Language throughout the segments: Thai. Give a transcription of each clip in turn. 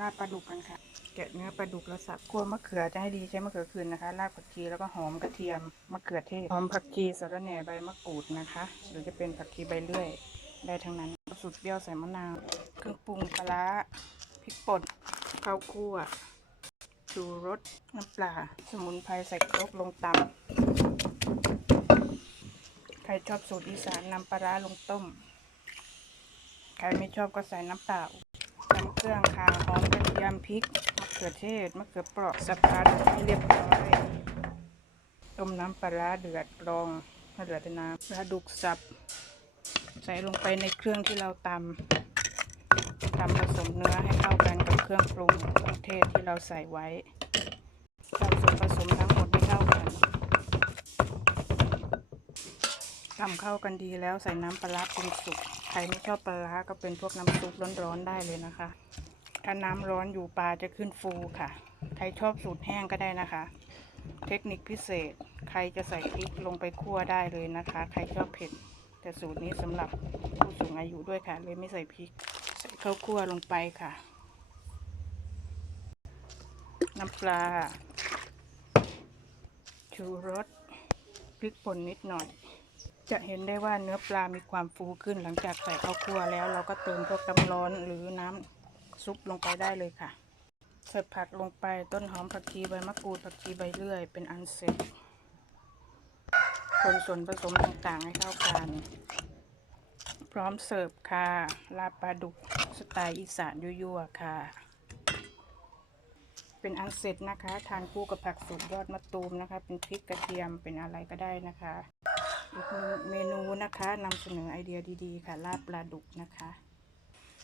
ราดปลาดุกกันค่ะ แกะเนื้อปลาดุกแล้วสับคั่วมะเขือจะให้ดีใช้มะเขือคืนนะคะ รากผักชีแล้วก็หอมกระเทียมมะเขือเทศ หอมผักชีสะระแหน่ใบมะกรูดนะคะ หรือจะเป็นผักชีใบเลื่อย ได้ทั้งนั้น สูตรเปรี้ยวใส่มะนาว เครื่องปรุงปลาร้าพริกป่นข้าวคั่วชูรสน้ำปลา สมุนไพรใส่ครกลงตำใครชอบสูตรอีสานนำปลาร้าลงต้ม ใครไม่ชอบก็ใส่น้ำเปล่า ตำเครื่องค่ะหอมกระเทียมพริกมะเขือเทศมะเขือเปราะสับปะรดให้เรียบร้อยต้มน้ำปลาร้าเดือดกรองให้เหลือแต่น้ำปลาดุกสับ ใส่ลงไปในเครื่องที่เราตำตำผสมเนื้อให้เข้ากันกับเครื่องปรุงเครื่องเทศที่เราใส่ไว้ตำส่วนผสมทั้งหมดให้เข้ากันตำเข้ากันดีแล้วใส่น้ำปลาร้าปรุงสุก ใครไม่ชอบปลาร้าก็เป็นพวกน้ำซุปร้อนๆได้เลยนะคะ ถ้าน้ำร้อนอยู่ปลาจะขึ้นฟูค่ะ ใครชอบสูตรแห้งก็ได้นะคะ เทคนิคพิเศษ ใครจะใส่พริกลงไปคั่วได้เลยนะคะ ใครชอบเผ็ด แต่สูตรนี้สำหรับผู้สูงอายุด้วยค่ะ เลยไม่ใส่พริก ใส่ข้าวคั่วลงไปค่ะ น้ำปลาชูรสพริกป่นนิดหน่อย จะเห็นได้ว่าเนื้อปลามีความฟูขึ้นหลังจากใส่ข้าวคั่วแล้วเราก็เติมพวกน้ำร้อนหรือน้ำซุปลงไปได้เลยค่ะ ใส่ผักลงไปต้นหอมผักชีใบมะกรูดผักชีใบเลื่อย เป็นอันเสร็จ คนส่วนผสมต่างๆให้เข้ากัน พร้อมเสิร์ฟค่ะ ลาบปลาดุกสไตล์อีสานยั่วๆค่ะ เป็นอันเสร็จนะคะ ทานคู่กับผักสุกยอดมะตูมนะคะ เป็นพริกกระเทียมเป็นอะไรก็ได้นะคะ อีกเมนูนะคะนำเสนอไอเดียดีๆ ค่ะลาบปลาดุกนะคะ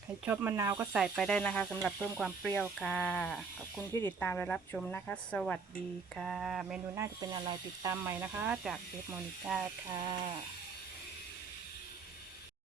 ใครชอบมะนาวก็ใส่ไปได้นะคะสำหรับเพิ่มความเปรี้ยวค่ะ ขอบคุณที่ติดตามและรับชมนะคะ สวัสดีค่ะ เมนูน่าจะเป็นอะไรติดตามใหม่นะคะ จากเชฟโมนิก้าค่ะ